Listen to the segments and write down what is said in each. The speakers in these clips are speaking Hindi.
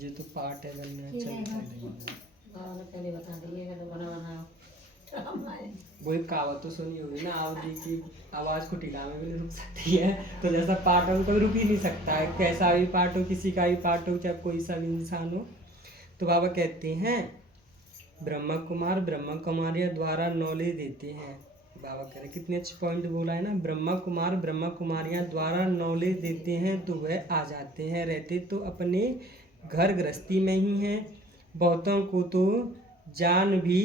ये तो पार्ट है बनना ठीक है, चल पहले बता दिए बनाना वो एक कहावत तो सुनी होगी ना, आवदी की आवाज को टिका में भी नहीं रुक सकती है। तो जैसा पार्ट हो कोई रुक ही नहीं सकता है, कैसा भी पार्ट हो, किसी का भी पार्ट हो, चाहे कोई सा भी इंसान हो। तो बाबा कहते हैं ब्रह्मा कुमार ब्रह्मा कुमारियाँ द्वारा नॉलेज देते हैं। बाबा कह रहे कितने अच्छे पॉइंट बोला है ना, ब्रह्मा कुमार ब्रह्मा कुमारियाँ द्वारा नॉलेज देते हैं तो वह आ जाते हैं, रहते तो अपने घर गृहस्थी में ही हैं, बहुतों को तो जान भी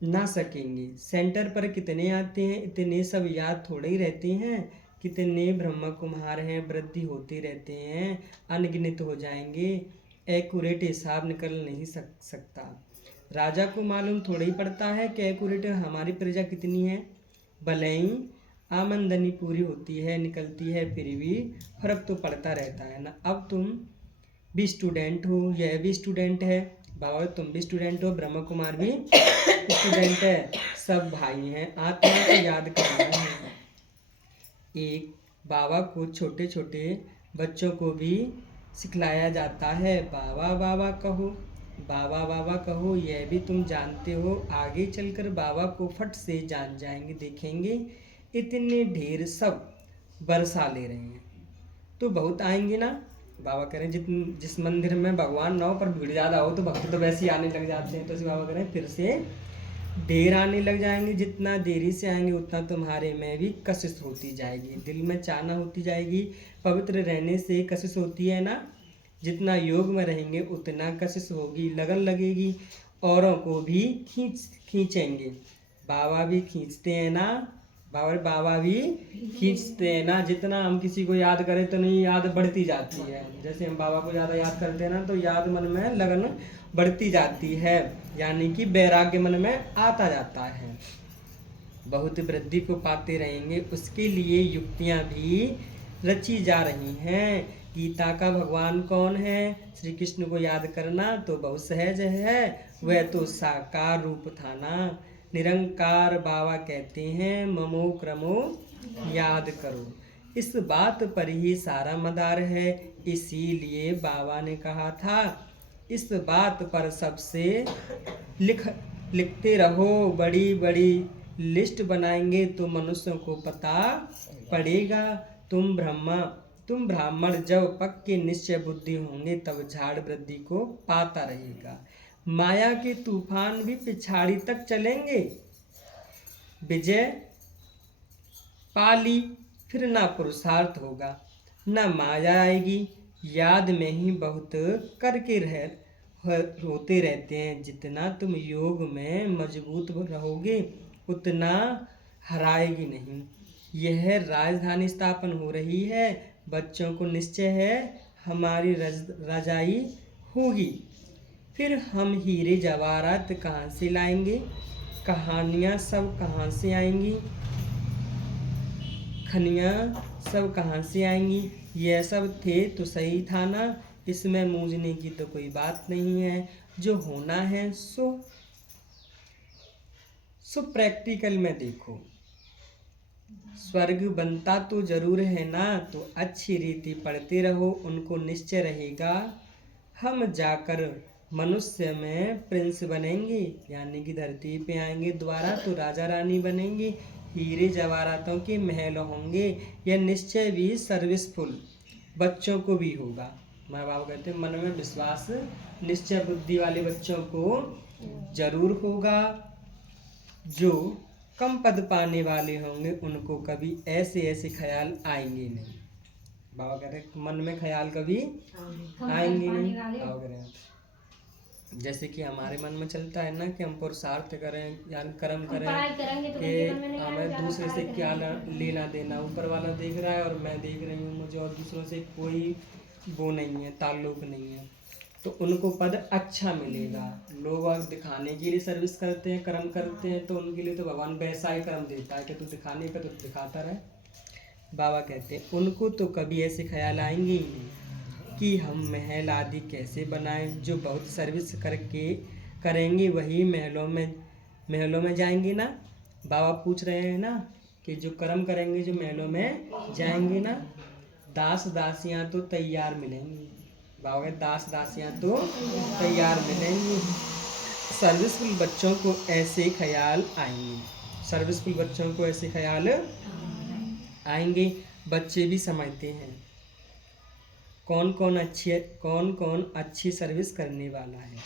ना सकेंगे। सेंटर पर कितने आते हैं, इतने सब याद थोड़े ही रहते हैं, कितने ब्रह्मा कुमार हैं, वृद्धि होते रहते हैं, अनगिनत हो जाएंगे, एक्यूरेट हिसाब निकल नहीं सकता। राजा को मालूम थोड़ा ही पड़ता है कि एक्यूरेट हमारी प्रजा कितनी है, भले ही आमदनी पूरी होती है निकलती है, फिर भी फर्क तो पड़ता रहता है ना। अब तुम भी स्टूडेंट हो, यह भी स्टूडेंट है, बाबा तुम भी स्टूडेंट हो, ब्रह्मा कुमार भी स्टूडेंट है, सब भाई हैं, आत्मा को याद करना है। एक बाबा को छोटे छोटे बच्चों को भी सिखलाया जाता है, बाबा बाबा कहो, बाबा बाबा कहो, यह भी तुम जानते हो, आगे चलकर बाबा को फट से जान जाएंगे, देखेंगे इतने ढेर सब बरसा ले रहे हैं तो बहुत आएंगे ना। बाबा कह रहे हैं जिस मंदिर में भगवान ना हो पर भीड़ ज़्यादा हो तो भक्त तो वैसे ही आने लग जाते हैं, तो बाबा कह रहे हैं फिर से ढेर आने लग जाएंगे, जितना देरी से आएंगे उतना तुम्हारे में भी कशिश होती जाएगी, दिल में चाहना होती जाएगी। पवित्र रहने से कशिश होती है ना, जितना योग में रहेंगे उतना कशिश होगी, लगन लगेगी, औरों को भी खींचेंगे। बाबा भी खींचते हैं ना, बाबा भी खींचते हैं ना, जितना हम किसी को याद करें तो नहीं याद बढ़ती जाती है। जैसे हम बाबा को ज़्यादा याद करते हैं ना तो याद मन में लगन बढ़ती जाती है, यानी कि वैराग्य मन में आता जाता है, बहुत वृद्धि को पाते रहेंगे। उसके लिए युक्तियाँ भी रची जा रही हैं। गीता का भगवान कौन है, श्री कृष्ण को याद करना तो बहुत सहज है, वह तो साकार रूप था ना, निरंकार बाबा कहते हैं ममो क्रमो याद करो। इस बात पर ही सारा मदार है, इसीलिए बाबा ने कहा था इस बात पर सबसे लिखते रहो, बड़ी बड़ी लिस्ट बनाएंगे तो मनुष्यों को पता पड़ेगा। तुम ब्राह्मण जब पक्के निश्चय बुद्धि होंगे तब झाड़ वृद्धि को पाता रहेगा, माया के तूफान भी पिछाड़ी तक चलेंगे, विजय पाली फिर ना पुरुषार्थ होगा, न माया आएगी, याद में ही बहुत करके होते रहते हैं। जितना तुम योग में मजबूत रहोगे उतना हराएगी नहीं। यह राजधानी स्थापन हो रही है, बच्चों को निश्चय है हमारी रजाई होगी, फिर हम हीरे जवाहरात कहाँ से लाएंगे, कहानियाँ सब कहाँ से आएंगी, खनियाँ सब कहाँ से आएंगी, यह सब थे तो सही था ना, इसमें मूंझने की तो कोई बात नहीं है, जो होना है सो प्रैक्टिकल में देखो। स्वर्ग बनता तो जरूर है ना, तो अच्छी रीति पढ़ते रहो, उनको निश्चय रहेगा हम जाकर मनुष्य में प्रिंस बनेंगे, यानी कि धरती पे आएंगे दोबारा तो राजा रानी बनेंगे, हीरे जवाहरातों के महल होंगे। यह निश्चय भी सर्विसफुल बच्चों को भी होगा। माँ बाप कहते हैं मन में विश्वास निश्चय बुद्धि वाले बच्चों को जरूर होगा, जो कम पद पाने वाले होंगे उनको कभी ऐसे ऐसे ख्याल आएंगे नहीं। बाबा कहते हैं मन में ख्याल कभी आएंगे नहीं। बाबा कह रहे हैं जैसे कि हमारे मन में चलता है ना कि हम पुरुषार्थ करें या कर्म करें कि हमें दूसरे से क्या लेना देना, ऊपर वाला देख रहा है और मैं देख रही हूँ, मुझे और दूसरों से कोई वो नहीं है, ताल्लुक नहीं है, तो उनको पद अच्छा मिलेगा। लोग दिखाने के लिए सर्विस करते हैं, कर्म करते हैं, तो उनके लिए तो भगवान वैसा ही कर्म देता है कि तू दिखाने का तो दिखाता रहे। बाबा कहते हैं उनको तो कभी ऐसे ख्याल आएंगे ही नहीं कि हम महल आदि कैसे बनाएं, जो बहुत सर्विस करके करेंगे वही महलों में जाएंगे ना। बाबा पूछ रहे हैं ना कि जो कर्म करेंगे जो महलों में जाएंगे ना, दास दासियां तो तैयार मिलेंगी। बाबा कहते दास दासियाँ तो तैयार मिलेंगी। सर्विसफुल बच्चों को ऐसे ख्याल आएंगे, सर्विसफुल बच्चों को ऐसे ख्याल आएंगे। बच्चे भी समझते हैं कौन कौन अच्छी सर्विस करने वाला है।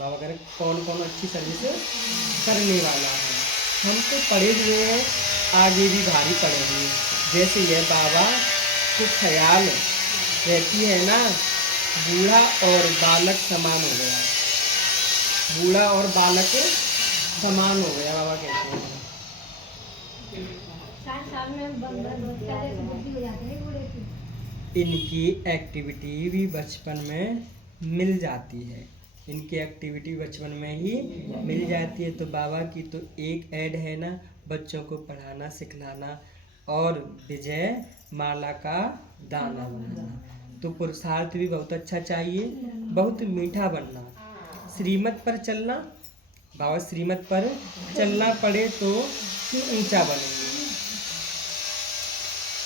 बाबा कह रहे कौन कौन अच्छी सर्विस करने वाला है। हम तो पढ़े हुए हैं, आगे भी भारी पढ़ेंगे। जैसे यह बाबा को ख्याल रहती है ना, बूढ़ा और बालक समान हो गया, बूढ़ा और बालक समान हो गया। बाबा कहते हैं 60 साल में पहले से बुद्धि हो जाती है बूढ़े की। इनकी एक्टिविटी भी बचपन में मिल जाती है, इनकी एक्टिविटी बचपन में ही मिल जाती है। तो बाबा की तो एक ऐड है ना, बच्चों को पढ़ाना सिखलाना और विजय माला का दाना बनाना। तो पुरुषार्थ भी बहुत अच्छा चाहिए, बहुत मीठा बनना, श्रीमत पर चलना। बाबा श्रीमत पर चलना पड़े तो ऊंचा बनेंगे।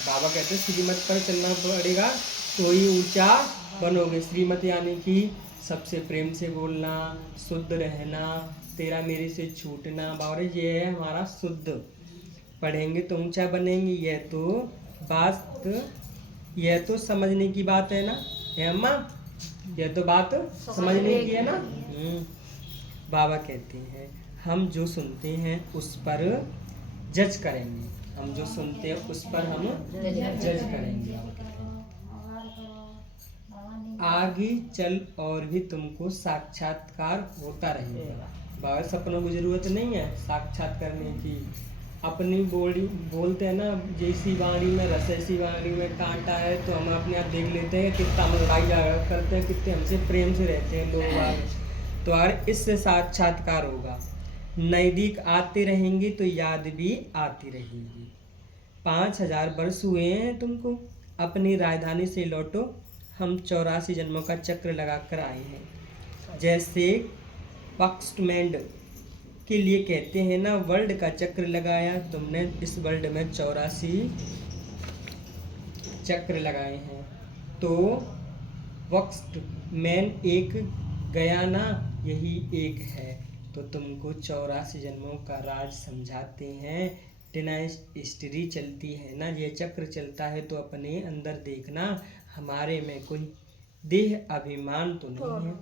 बाबा कहते हैं श्रीमत पर चलना पड़ेगा तो ही ऊंचा बनोगे। श्रीमत यानी कि सबसे प्रेम से बोलना, शुद्ध रहना, तेरा मेरे से छूटना। बाबा ये है हमारा शुद्ध, पढ़ेंगे तो ऊंचा बनेंगे। यह तो समझने की बात है ना, है अम्मा, यह तो बात समझने की है ना। बाबा कहते हैं हम जो सुनते हैं उस पर जज करेंगे, हम जो सुनते हैं उस पर हम जज करेंगे। आगे चल और भी तुमको साक्षात्कार होता रहेगा। बाबा सपनों की जरूरत नहीं है साक्षात करने की। अपनी बोलते हैं ना, जैसी वाणी में रस ऐसी वाणी में कांटा है। तो हम अपने आप देख लेते हैं कितना हम लड़ाई झगड़ा करते हैं, कितने हमसे प्रेम से रहते हैं लोग बाग। तो यार इससे साक्षात्कार होगा। नज़दीक आते रहेंगे तो याद भी आती रहेगी। 5000 वर्ष हुए हैं तुमको, अपनी राजधानी से लौटो। हम 84 जन्मों का चक्र लगा कर आए हैं। जैसे पक्समैंड के लिए कहते हैं ना, वर्ल्ड का चक्र लगाया तुमने, इस वर्ल्ड में 84 चक्र लगाए हैं। तो वक्समैन एक गया ना, यही एक है। तो तुमको 84 जन्मों का राज समझाते हैं। हिस्ट्री चलती है ना, ये चक्र चलता है। तो अपने अंदर देखना, हमारे में कोई देह अभिमान तो नहीं है,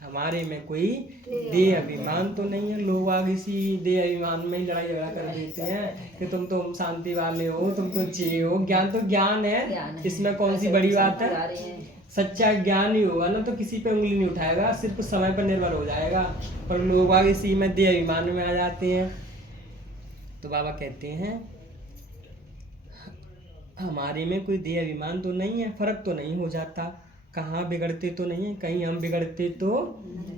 हमारे में कोई देह अभिमान तो नहीं है। लोग आगे इसी देह अभिमान में ही लड़ाई झगड़ा कर देते हैं कि तुम तो शांति वाले हो, तुम तो अच्छे हो। ज्ञान तो ज्ञान है, इसमें कौन सी बड़ी बात है। सच्चा ज्ञान ही होगा ना तो किसी पे उंगली नहीं उठाएगा, सिर्फ समय पर निर्भर हो जाएगा। पर लोग आगे इसी में देह अभिमान में आ जाते हैं। तो बाबा कहते हैं हमारे में कोई देह अभिमान तो नहीं है, फर्क तो नहीं हो जाता। कहाँ बिगड़ते तो नहीं है, कहीं हम बिगड़ते तो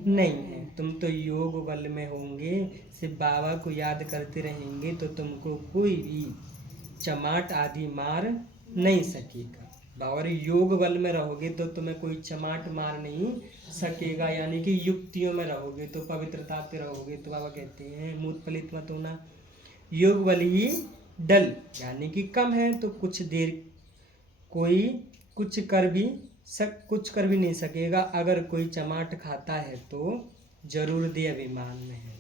नहीं है। तुम तो योग बल में होंगे, सिर्फ बाबा को याद करते रहेंगे तो तुमको कोई भी चमाट आदि मार नहीं सकेगा। बाबा योग बल में रहोगे तो तुम्हें कोई चमाट मार नहीं सकेगा, यानी कि युक्तियों में रहोगे तो पवित्रता पे रहोगे। तो बाबा कहते हैं मूत पलित मत होना। योग बल ही डल यानी कि कम है, तो कुछ देर कोई कुछ कर भी नहीं सकेगा। अगर कोई चमाट खाता है तो जरूर देह अभिमान में है।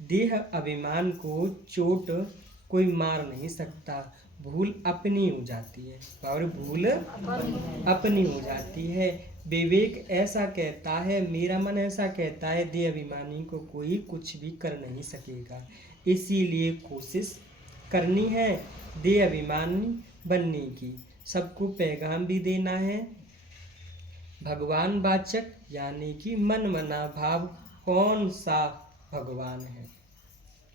देह अभिमान को चोट कोई मार नहीं सकता, भूल अपनी हो जाती है। और भूल अपनी हो जाती है। विवेक ऐसा कहता है, मेरा मन ऐसा कहता है, देह अभिमानी को कोई कुछ भी कर नहीं सकेगा। इसीलिए कोशिश करनी है देह अभिमानी बनने की। सबको पैगाम भी देना है। भगवान वाचक यानी कि मन मना भाव कौन सा भगवान है।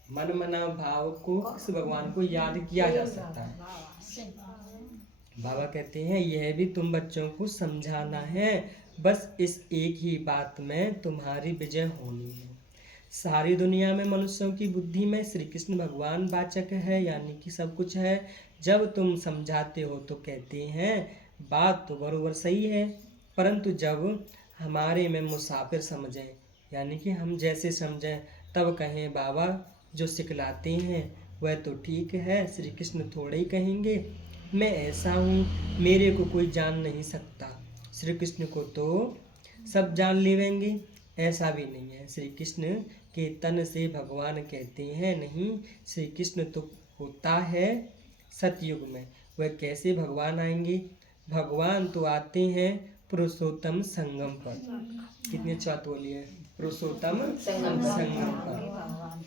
मन मना भाव को किस भगवान को याद किया जा सकता है। बाबा कहते हैं यह भी तुम बच्चों को समझाना है। बस इस एक ही बात में तुम्हारी विजय होनी है। सारी दुनिया में मनुष्यों की बुद्धि में श्री कृष्ण भगवान वाचक है, यानी कि सब कुछ है। जब तुम समझाते हो तो कहते हैं बात तो बरोबर सही है, परंतु जब हमारे में मुसाफिर समझें, यानी कि हम जैसे समझें, तब कहें बाबा जो सिखलाते हैं वह तो ठीक है। श्री कृष्ण थोड़े ही कहेंगे मैं ऐसा हूँ, मेरे को कोई जान नहीं सकता। श्री कृष्ण को तो सब जान लेंगे, ऐसा भी नहीं है। श्री कृष्ण के तन से भगवान कहते हैं नहीं, श्री कृष्ण तो होता है सतयुग में। वह कैसे भगवान आएंगे? भगवान तो आते हैं पुरुषोत्तम संगम पर। कितनी अच्छी बात बोली है, पुरुषोत्तम संगम पर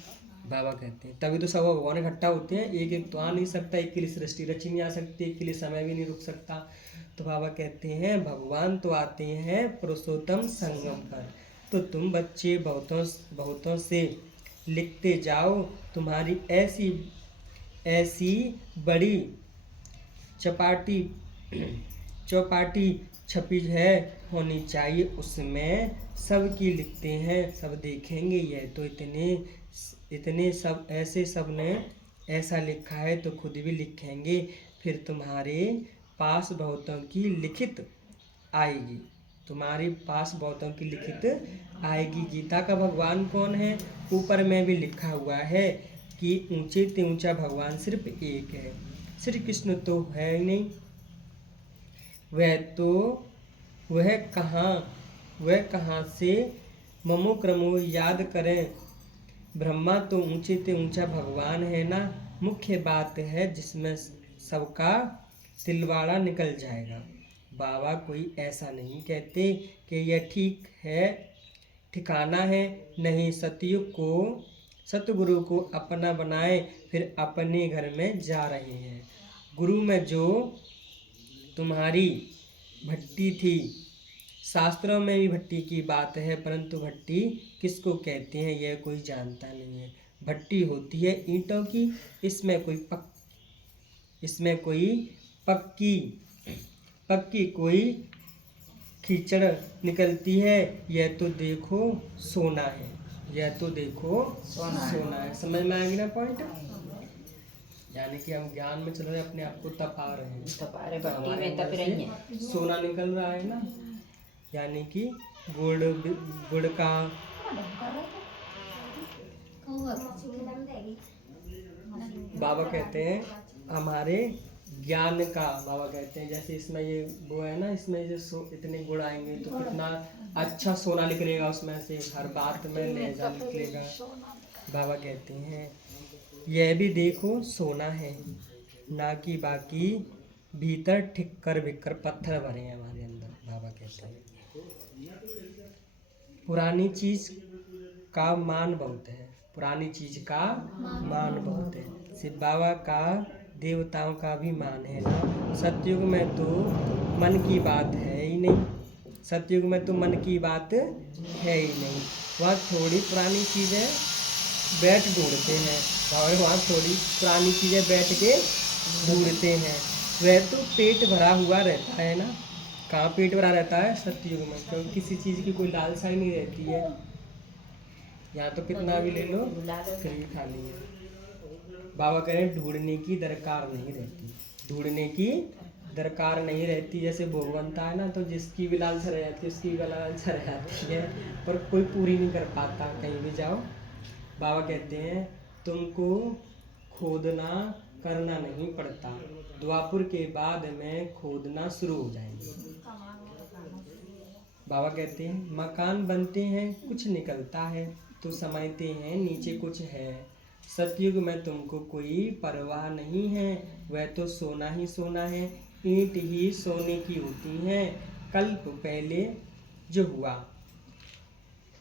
बाबा कहते हैं। तभी तो सब भगवान इकट्ठा होते हैं, एक एक तो आ नहीं सकता, एक के लिए सृष्टि रची नहीं आ सकती, एक के लिए समय भी नहीं रुक सकता। तो बाबा कहते हैं भगवान तो आते हैं पुरुषोत्तम संगम पर। तो तुम बच्चे बहुतों से लिखते जाओ, तुम्हारी ऐसी ऐसी बड़ी चौपाटी छपी है होनी चाहिए, उसमें सब की लिखते हैं, सब देखेंगे। यह तो इतने सब ऐसे सब ने ऐसा लिखा है तो खुद भी लिखेंगे, फिर तुम्हारे पास बहुतों की लिखित आएगी, तुम्हारे पास बहुतों की लिखित आएगी। गीता का भगवान कौन है? ऊपर में भी लिखा हुआ है कि ऊंचे से ऊंचा भगवान सिर्फ एक है, श्री कृष्ण तो है ही नहीं। वह कहाँ से ममो क्रमो याद करें, ब्रह्मा तो ऊंचे से ऊंचा भगवान है ना। मुख्य बात है जिसमें सबका तिलवाड़ा निकल जाएगा। बाबा कोई ऐसा नहीं कहते कि यह ठीक है, ठिकाना है, नहीं। सतगुरु को अपना बनाए, फिर अपने घर में जा रहे हैं। गुरु में जो तुम्हारी भट्टी थी, शास्त्रों में भी भट्टी की बात है, परंतु भट्टी किसको कहते हैं यह कोई जानता नहीं है। भट्टी होती है ईंटों की, इसमें कोई पक्की कोई कीचड़ निकलती है। यह तो देखो सोना है, यह तो देखो सोना है। समझ में आएगी ना पॉइंट? यानी कि हम ज्ञान में चल रहे हैं, अपने आप को तपा रहे हैं, भट्टी में तप रही है, सोना निकल रहा है ना। यानी कि गुड़ का बाबा कहते हैं हमारे ज्ञान का, बाबा कहते हैं जैसे इसमें ये वो है ना, इसमें जो इतने गुण आएंगे तो कितना अच्छा सोना निकलेगा, उसमें से हर बात में लहजा निकलेगा। बाबा कहते हैं यह भी देखो सोना है, ना कि बाकी भीतर ठिक्कर बिक्कर पत्थर भरे हैं हमारे अंदर। बाबा कहते हैं पुरानी चीज का मान बहुत है, पुरानी चीज का मान बहुत है। शिव बाबा का देवताओं का भी मान है ना। सतयुग में तो मन की बात है ही नहीं, सतयुग में तो मन की बात है ही नहीं। वहाँ थोड़ी पुरानी चीज़ें बैठ ढूंढते हैं, वहाँ थोड़ी पुरानी चीज़ें बैठ के ढूंढते हैं। वह तो पेट भरा हुआ रहता है ना। कहाँ पेट भरा रहता है? सतयुग में। क्योंकि किसी चीज़ की कोई लालसा ही नहीं रहती है। यहाँ तो कितना भी ले लो फिर भी खाली है। बाबा कह रहे हैं ढूंढने की दरकार नहीं रहती, ढूंढने की दरकार नहीं रहती। जैसे भोग बनता है ना, तो जिसकी भी लालसा रह जाती है उसकी भी लालसा रह जाती है, पर कोई पूरी नहीं कर पाता कहीं भी जाओ। बाबा कहते हैं तुमको खोदना करना नहीं पड़ता, द्वापुर के बाद में खोदना शुरू हो जाएंगे। बाबा कहते हैं मकान बनते हैं, कुछ निकलता है तो समझते हैं नीचे कुछ है। सतयुग में तुमको कोई परवाह नहीं है, वह तो सोना ही सोना है, ईंट ही सोने की होती हैं। कल्प पहले जो हुआ,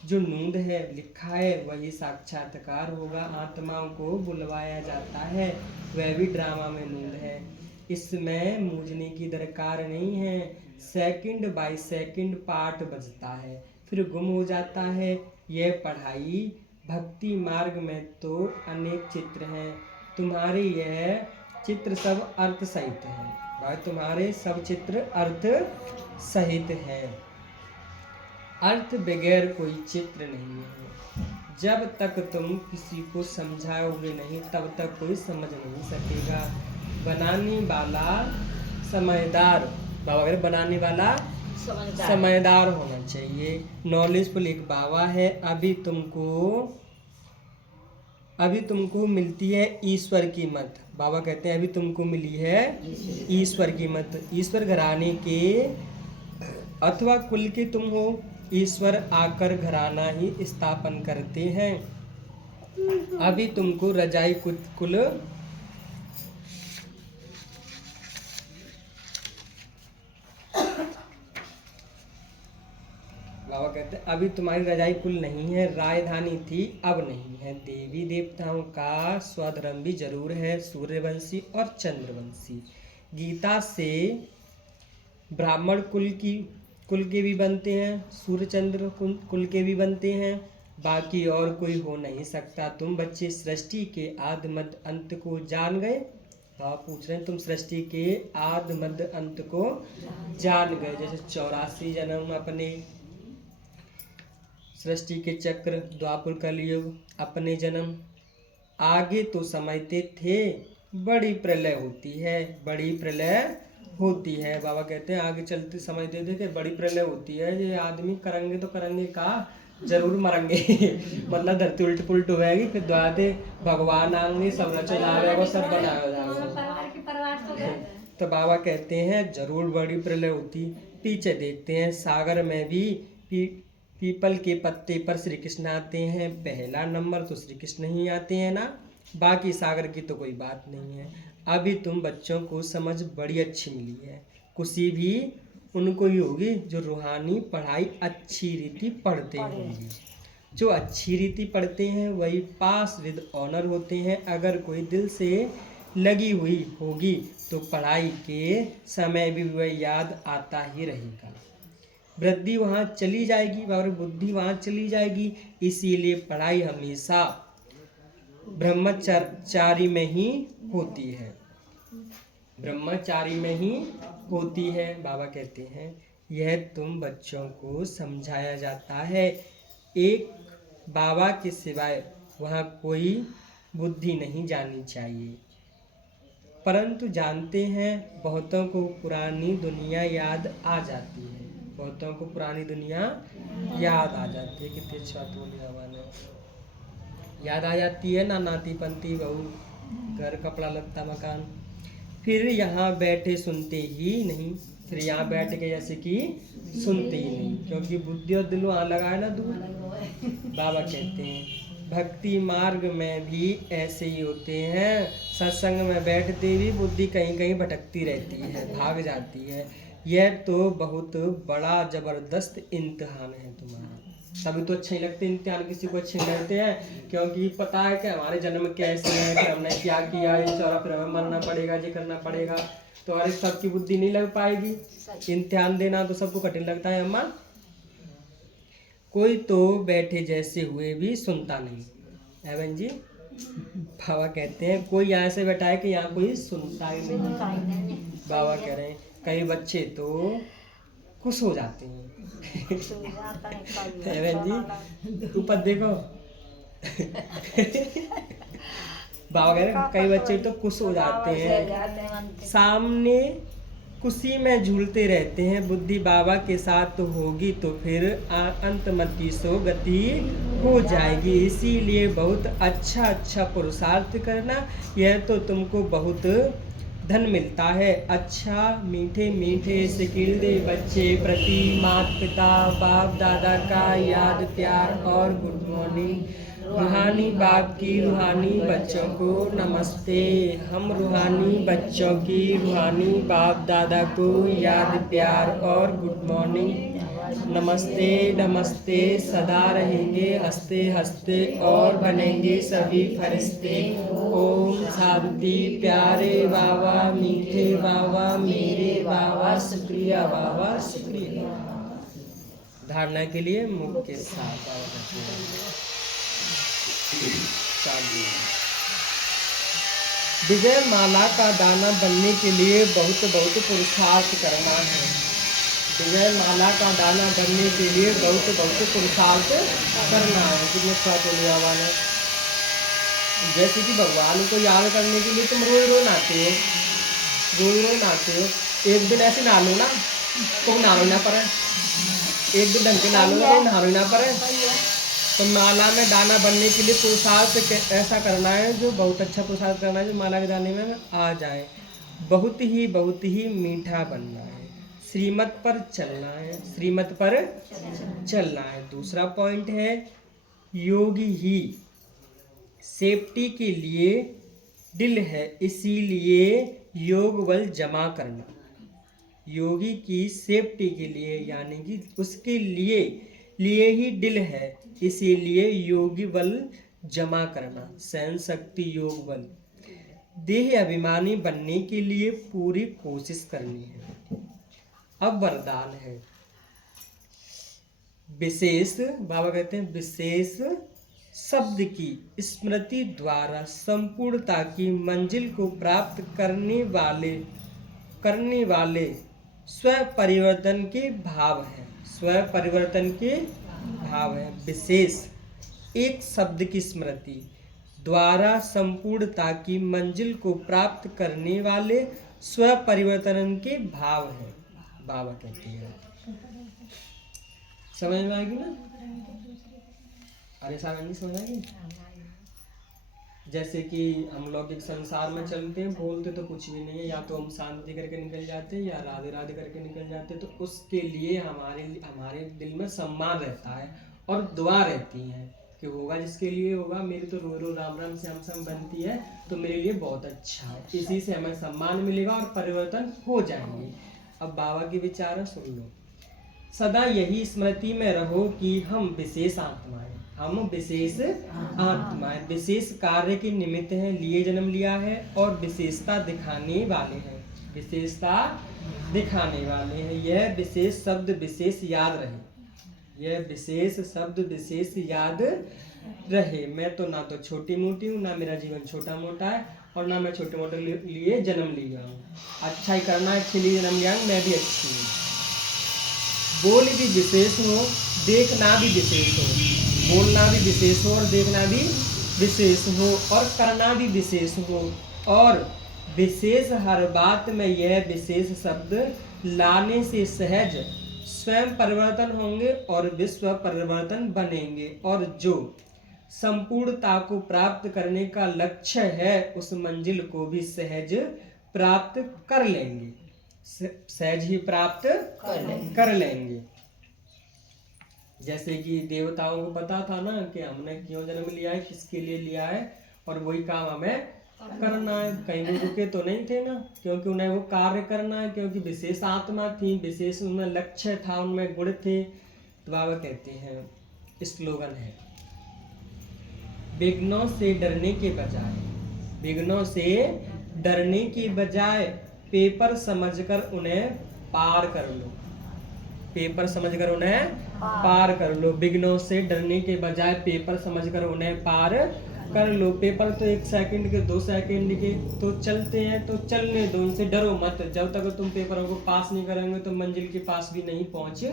जो नूंद है लिखा है वही साक्षात्कार होगा। आत्माओं को बुलवाया जाता है, वह भी ड्रामा में नूंद है। इसमें मूझने की दरकार नहीं है। सेकंड बाय सेकंड पाठ बजता है, फिर गुम हो जाता है। यह पढ़ाई भक्ति मार्ग में तो अनेक चित्र हैं, तुम्हारे यह चित्र सब अर्थ सहित हैं। भाई तुम्हारे सब चित्र अर्थ सहित हैं, अर्थ बगैर कोई चित्र नहीं है। जब तक तुम किसी को समझाओगे नहीं तब तक कोई समझ नहीं सकेगा। बनाने वाला समझदार, बाबा कह रहे बनाने वाला समझदार होना चाहिए। नॉलेजफुल एक बाबा है। अभी तुमको मिलती है ईश्वर की मत। बाबा कहते हैं अभी तुमको मिली है ईश्वर की मत। ईश्वर घराने के अथवा कुल के तुम हो ईश्वर आकर घराना ही स्थापन करते हैं। अभी तुमको रजाई कुल बाबा कहते हैं अभी तुम्हारी रजाई कुल नहीं है, राजधानी थी अब नहीं है। देवी देवताओं का स्वधर्म भी जरूर है, सूर्यवंशी और चंद्रवंशी। गीता से ब्राह्मण कुल के भी बनते हैं, सूर्य चंद्र कुल के भी बनते हैं, बाकी और कोई हो नहीं सकता। तुम बच्चे सृष्टि के आदि मध्य अंत को जान गए। बाबा पूछ रहे हैं तुम सृष्टि के आदि मध्य अंत को जान गए। जैसे 84 जन्म अपने, सृष्टि के चक्र, द्वापर कलयुग, अपने जन्म। आगे तो समझते थे बड़ी प्रलय होती है, बड़ी प्रलय होती है। बाबा कहते हैं आगे चलते समझते थे कि बड़ी प्रलय होती है, ये आदमी करेंगे तो करेंगे का जरूर मरेंगे मतलब धरती उल्ट पुलट हो जाएगी, फिर द्वारे भगवान आएंगे, सब रचा जाएगा, सब बनाया जाएगा। तो बाबा कहते हैं जरूर बड़ी प्रलय होती। पीछे देखते हैं सागर में भी पीपल के पत्ते पर श्री कृष्ण आते हैं। पहला नंबर तो श्री कृष्ण ही आते हैं ना, बाकी सागर की तो कोई बात नहीं है। अभी तुम बच्चों को समझ बड़ी अच्छी मिली है, खुशी भी उनको ही होगी जो रूहानी पढ़ाई अच्छी रीति पढ़ते होंगे। जो अच्छी रीति पढ़ते हैं वही पास विद ऑनर होते हैं। अगर कोई दिल से लगी हुई होगी तो पढ़ाई के समय भी वह याद आता ही रहेगा। वृद्धि वहाँ चली जाएगी और बुद्धि वहाँ चली जाएगी। इसीलिए पढ़ाई हमेशा ब्रह्मचारी में ही होती है, ब्रह्मचारी में ही होती है। बाबा कहते हैं यह तुम बच्चों को समझाया जाता है। एक बाबा के सिवाय वहाँ कोई बुद्धि नहीं जानी चाहिए, परंतु जानते हैं बहुतों को पुरानी दुनिया याद आ जाती है, बहुतों को पुरानी दुनिया याद आ जाती है। कितनी अच्छा बोली बाबा ने, याद आ जाती है ना, नाती पंती बहू, घर, कपड़ा लत्ता, मकान। फिर यहाँ बैठे सुनते ही नहीं, फिर यहाँ बैठ के जैसे कि सुनते ही नहीं, क्योंकि बुद्धि और दिल वहाँ लगा है ना दूर। बाबा कहते हैं भक्ति मार्ग में भी ऐसे ही होते हैं। सत्संग में बैठते भी बुद्धि कहीं कहीं भटकती रहती है, भाग जाती है। यह तो बहुत बड़ा जबरदस्त इम्तिहान है तुम्हारा। तभी तो अच्छे नहीं लगते इम्तिहान, किसी को अच्छे नहीं लगते हैं, क्योंकि पता है कि हमारे जन्म कैसे हैं, कि हमने क्या किया, ये चौरा फिर हमें मरना पड़ेगा, ये करना पड़ेगा। तो अरे सबकी बुद्धि नहीं लग पाएगी, इम्तिहान देना तो सबको कठिन लगता है। अम्मा कोई तो बैठे जैसे हुए भी सुनता नहीं है बहन जी। बाबा कहते हैं कोई यहाँ से बैठा है कि यहाँ कोई सुनता ही नहीं। बाबा कह रहे हैं कई बच्चे तो खुश हो जाते हैं बहन जी, ऊपर देखो बाबा कह रहे हैं कई बच्चे तो खुश हो जाते हैं, सामने खुशी में झूलते रहते हैं। बुद्धि बाबा के साथ होगी तो फिर अंतमति सो गति हो जाएगी। इसीलिए बहुत अच्छा पुरुषार्थ करना, यह तो तुमको बहुत धन मिलता है। अच्छा मीठे सिकिलदे बच्चे प्रति माता पिता बाप दादा का याद प्यार और गुड मॉर्निंग। रूहानी बाप की रूहानी बच्चों को नमस्ते। हम रूहानी बच्चों की रूहानी बाप दादा को याद प्यार और गुड मॉर्निंग। नमस्ते नमस्ते सदा रहेंगे हंसते हंसते और बनेंगे सभी फरिश्ते। ओम शांति। प्यारे बाबा मीठे बाबा मेरे बाबा शुक्रिया बाबा शुक्रिया। धारणा के लिए मुख के साथ विजय माला का दाना बनने के लिए बहुत पुरुषार्थ करना है। विजय माला का दाना बनने के लिए बहुत पुरुषार्थ करना है। कितने साथ बाबा ने, जैसे कि भगवान को याद करने के लिए तुम रोज नहाते हो, एक दिन ऐसे नहा लो ना तो नहाना ना पड़े, एक दिन ढंग के नहा लो ना तो नहाना ना पड़े। तो माला में दाना बनने के लिए पुरुषार्थ ऐसा करना है, जो बहुत अच्छा पुरुषार्थ करना है, जो माला के दाने में आ जाए। बहुत ही मीठा बनना है, श्रीमत पर चलना है, श्रीमत पर चलना है। दूसरा पॉइंट है योगी ही सेफ्टी के लिए दिल है, इसीलिए योग बल जमा करना। योगी की सेफ्टी के लिए यानी कि उसके लिए ही दिल है, इसीलिए योगी बल जमा करना। सहन शक्ति योग बल, देह अभिमानी बनने के लिए पूरी कोशिश करनी है। अब वरदान है विशेष, बाबा कहते हैं विशेष शब्द की स्मृति द्वारा संपूर्णता की मंजिल को प्राप्त करने वाले स्व परिवर्तन के भाव है, स्व परिवर्तन के भाव है। विशेष एक शब्द की स्मृति द्वारा संपूर्णता की मंजिल को प्राप्त करने वाले स्व परिवर्तन के भाव है, बाबा कहते हैं। समझ में आएगी ना? अरे सावन समझ आएगी? जैसे कि हम लोग एक संसार में चलते हैं, बोलते तो कुछ भी नहीं है, या तो हम शांति करके निकल जाते हैं या राधे राधे करके निकल जाते हैं, तो उसके लिए हमारे दिल में सम्मान रहता है और दुआ रहती है कि होगा जिसके लिए होगा। मेरी तो रो रो राम राम श्याम श्याम बनती है, तो मेरे लिए बहुत अच्छा है, इसी से हमें सम्मान मिलेगा और परिवर्तन हो जाएंगे। अब बाबा के विचार सुन लो। सदा यही स्मृति में रहो कि हम विशेष आत्माएं, हम विशेष आत्माएं विशेष कार्य के निमित्त हैं, लिए जन्म लिया है और विशेषता दिखाने वाले हैं, विशेषता दिखाने वाले हैं। यह विशेष शब्द विशेष याद रहे, यह विशेष शब्द विशेष याद रहे। मैं तो ना तो छोटी मोटी हूँ, ना मेरा जीवन छोटा मोटा है, और ना मैं छोटे मोटे लिए जन्म लिया हूँ। अच्छा ही करना है, अच्छे लिए जन्म लिया हूँ, मैं भी अच्छी हूँ। बोल भी विशेष हो, देखना भी विशेष हो, बोलना भी विशेष हो और देखना भी विशेष हो और करना भी विशेष हो, और विशेष हर बात में यह विशेष शब्द लाने से सहज स्वयं परिवर्तन होंगे और विश्व परिवर्तन बनेंगे, और जो संपूर्णता को प्राप्त करने का लक्ष्य है उस मंजिल को भी सहज प्राप्त कर लेंगे, सहज ही प्राप्त कर लेंगे। जैसे कि देवताओं को पता था ना कि हमने क्यों जन्म लिया है, किसके लिए लिया है, और वही काम हमें करना है। कहीं भी रुके तो नहीं थे ना, क्योंकि उन्हें वो कार्य करना है, क्योंकि विशेष आत्मा थी, विशेष उनमें लक्ष्य था, उनमें गुण थे। तो बाबा कहते हैं, स्लोगन है विघ्नों से डरने के बजाय, विघ्नों से डरने के बजाय पेपर समझकर उन्हें पार कर लो, पेपर समझकर उन्हें पार कर लो। विघ्नों से डरने के बजाय पेपर समझकर उन्हें पार कर लो। पेपर तो 1 सेकंड के 2 सेकंड के तो चलते हैं, तो चलने दो, उनसे डरो मत। जब तक तुम पेपरों को पास नहीं करेंगे तो मंजिल के पास भी नहीं पहुंच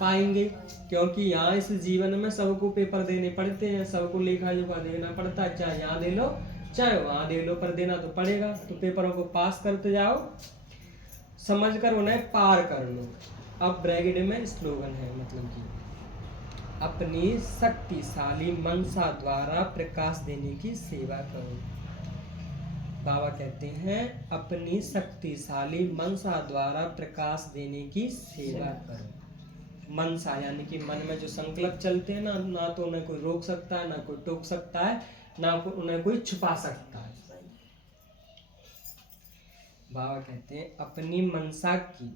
पाएंगे, क्योंकि यहाँ इस जीवन में सबको पेपर देने पड़ते हैं, सबको लेखा जोखा देना पड़ता है, चाहे यहाँ दे लो चाहे वहाँ दे लो, पर देना तो पड़ेगा। तो पेपरों को पास करते जाओ, समझकर उन्हें पार कर लो। अब ब्रैकेट में स्लोगन है, मतलब कि अपनी शक्तिशाली मनसा द्वारा प्रकाश देने की सेवा करो। बाबा कहते हैं अपनी शक्तिशाली मनसा द्वारा प्रकाश देने की सेवा करो। मनसा यानी कि मन में जो संकल्प चलते हैं ना तो उन्हें कोई रोक सकता है, ना कोई टोक सकता है, ना उन्हें कोई छुपा सकता है। बाबा कहते हैं अपनी मनसा की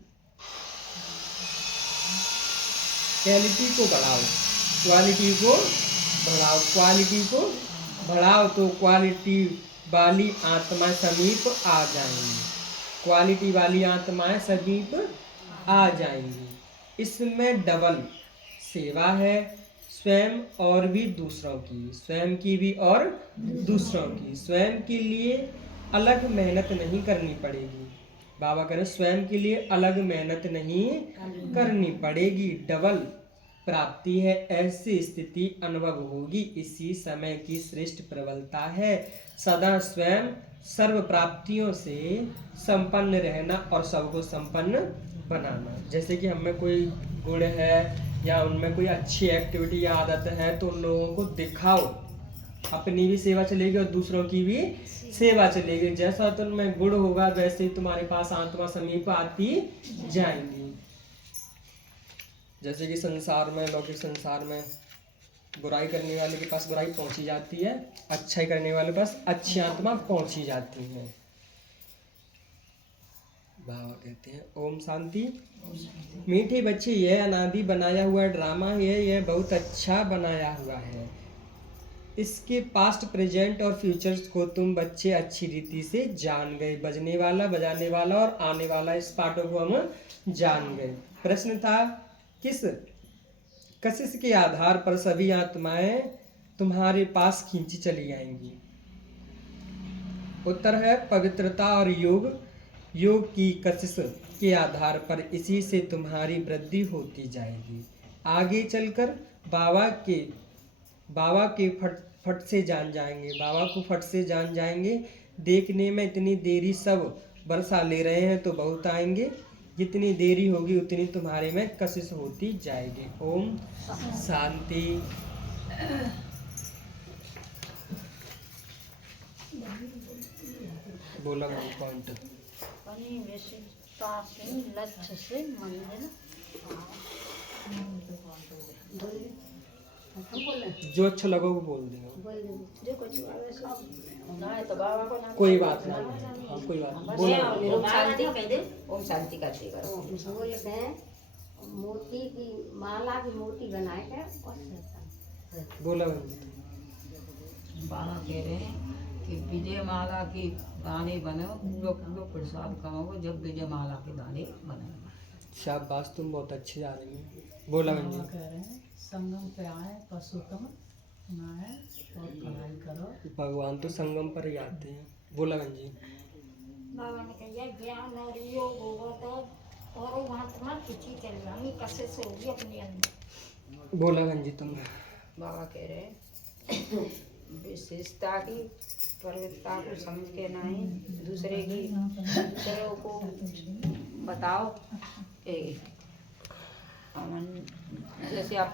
क्वालिटी को बढ़ाओ, क्वालिटी को बढ़ाओ, क्वालिटी को बढ़ाओ, तो क्वालिटी वाली आत्माएं समीप आ जाएंगी, क्वालिटी वाली आत्माएं समीप आ जाएंगी। इसमें डबल सेवा है, स्वयं और भी दूसरों की, स्वयं की भी और दूसरों की। स्वयं के लिए अलग मेहनत नहीं करनी पड़ेगी। बाबा कह रहे स्वयं के लिए अलग मेहनत नहीं करनी पड़ेगी, डबल प्राप्ति है। ऐसी स्थिति अनुभव होगी, इसी समय की श्रेष्ठ प्रबलता है। सदा स्वयं सर्व प्राप्तियों से संपन्न रहना और सबको संपन्न बनाना। जैसे कि हमें कोई गुण है या उनमें कोई अच्छी एक्टिविटी या आदत है तो उन लोगों को दिखाओ, अपनी भी सेवा चलेगी और दूसरों की भी सेवा चलेगी। जैसा तुममें गुण होगा वैसे ही तुम्हारे पास आत्मा समीप आती जाएंगी। जैसे कि संसार में, लौकिक संसार में बुराई करने वाले के पास बुराई पहुंची जाती है, अच्छाई करने वाले के पास अच्छी आत्मा पहुंची जाती है। बाबा कहते हैं ओम शांति। मीठे बच्चे, यह अनादि बनाया हुआ ड्रामा है, यह बहुत अच्छा बनाया हुआ है। इसके पास्ट, प्रेजेंट और फ्यूचर्स को तुम बच्चे अच्छी रीति से जान गए। बजने वाला, बजाने वाला और आने वाला, इस पाठों को हम जान गए। प्रश्न था किस कशिश के आधार पर सभी आत्माएं तुम्हारे पास खींची चली आएंगी? उत्तर है पवित्रता और योग। योग की कशिश के आधार पर इसी से तुम्हारी वृद्धि होती जाएगी। आगे चलकर बाबा के फट से जान जाएंगे। बाबा को फट से जान जाएंगे। देखने में इतनी देरी सब वर्षा ले रहे हैं तो बहुत आएंगे। जितनी देरी होगी उतनी तुम्हारे में कशिश होती जाएगी। ओम शांति। बोला पॉइंट। अपनी विशिष्टता से, लक्ष्य से मंजिल जो अच्छा लगा वो बोल देना। जो कुछ ना है तो बाबा को नाम कोई बात नहीं। हाँ कोई बात नहीं। बोला ओम शांति कह दे। ओम शांति करते करो। बोलते हैं मोती की माला की मोती बनाए थे और बोला। बाबा कह रहे हैं कि विजय माला की दाने बनो, पूरा पूरा प्रसाद कमाओ जब विजय माला के दाने बने। शाबाश, तुम बहुत अच्छे जा रही हो। बोला बाबा कह रहे हैं संगम पे आए, पशुतम सुनाए और पढ़ाई करो। भगवान तो संगम पर ही आते हैं। बोला जी। बाबा ने कहा ज्ञान और योग होगा तो और महात्मा खिंची चल जाएंगी, कशिश होगी अपने अंदर। बोला जी तुम। बाबा कह रहे हैं विशेषता की पवित्रता को समझ के नहीं दूसरों को बताओ कि अमन जैसे आप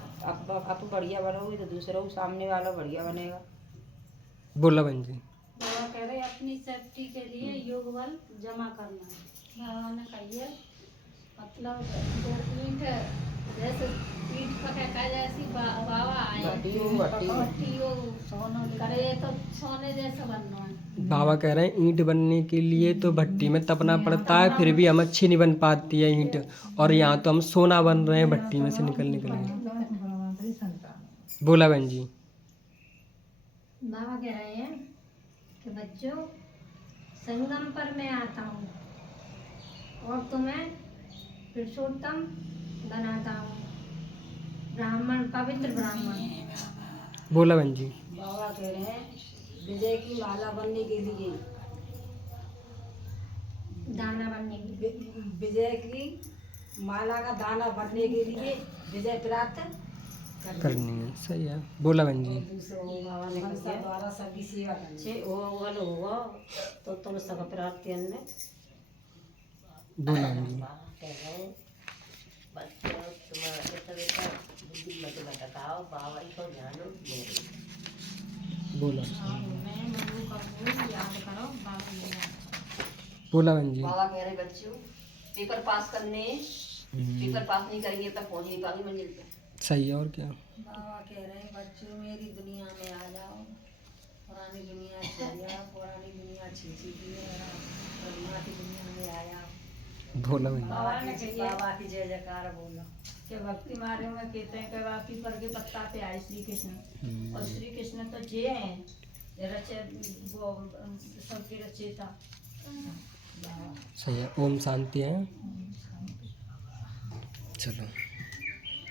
बढ़िया बनोगे तो दूसरों को सामने वाला बढ़िया बनेगा। बोला जी। बाबा कह रहे अपनी सेफ्टी के लिए योग बल जमा करना। बाबा ने कहिए मतलब जो ईंट जैसे ईंट पका जैसी बाबा आए भट्टियों करे तो सोने जैसा बनना है। बाबा कह रहे हैं ईंट बनने के लिए तो भट्टी में तपना पड़ता है, फिर भी हम अच्छी नहीं बन पाती है ईंट। और यहाँ तो हम सोना बन रहे हैं भट्टी में से निकल निकल। बोला बहन जी। बाबा कह रहे हैं कि बच्चों संगम पर मैं आता हूँ और तुम्हें पुरुषोत्तम बनाता हूँ, ब्राह्मण, पवित्र ब्राह्मण। बोला बहन जी। बाबा कह रहे हैं विजय की माला बनने के लिए, दाना बनने के लिए, विजय की माला का दाना बनने के लिए विजय प्राप्त करनी है। सही है। बोला बहन जी। बाबा ने द्वारा सबकी सेवा करनी होगा तो तुम सब प्राप्ति अन्य। बोला जी। बोला। बोला बहन जी। बाबा कह रहे बच्चों पेपर पास करने, पेपर पास नहीं करेंगे तब पहुंच नहीं पाएंगे मंजिल पे। सही है। और क्या। बाबा कह रहे हैं बच्चों मेरी दुनिया में आ जाओ, पुरानी दुनिया छोड़ जाओ, पुरानी दुनिया छीछी की है, ब्रह्मा की दुनिया में आया। बोला बहन जी। बाबा की जय जयकार बोलो। के भक्ति मार्ग में कहते हैं कि बाकी पर के पत्ता पे आए श्री कृष्ण, और श्री कृष्ण तो जे हैं वो सबके रचयिता। सही है। ओम शांति है। चलो।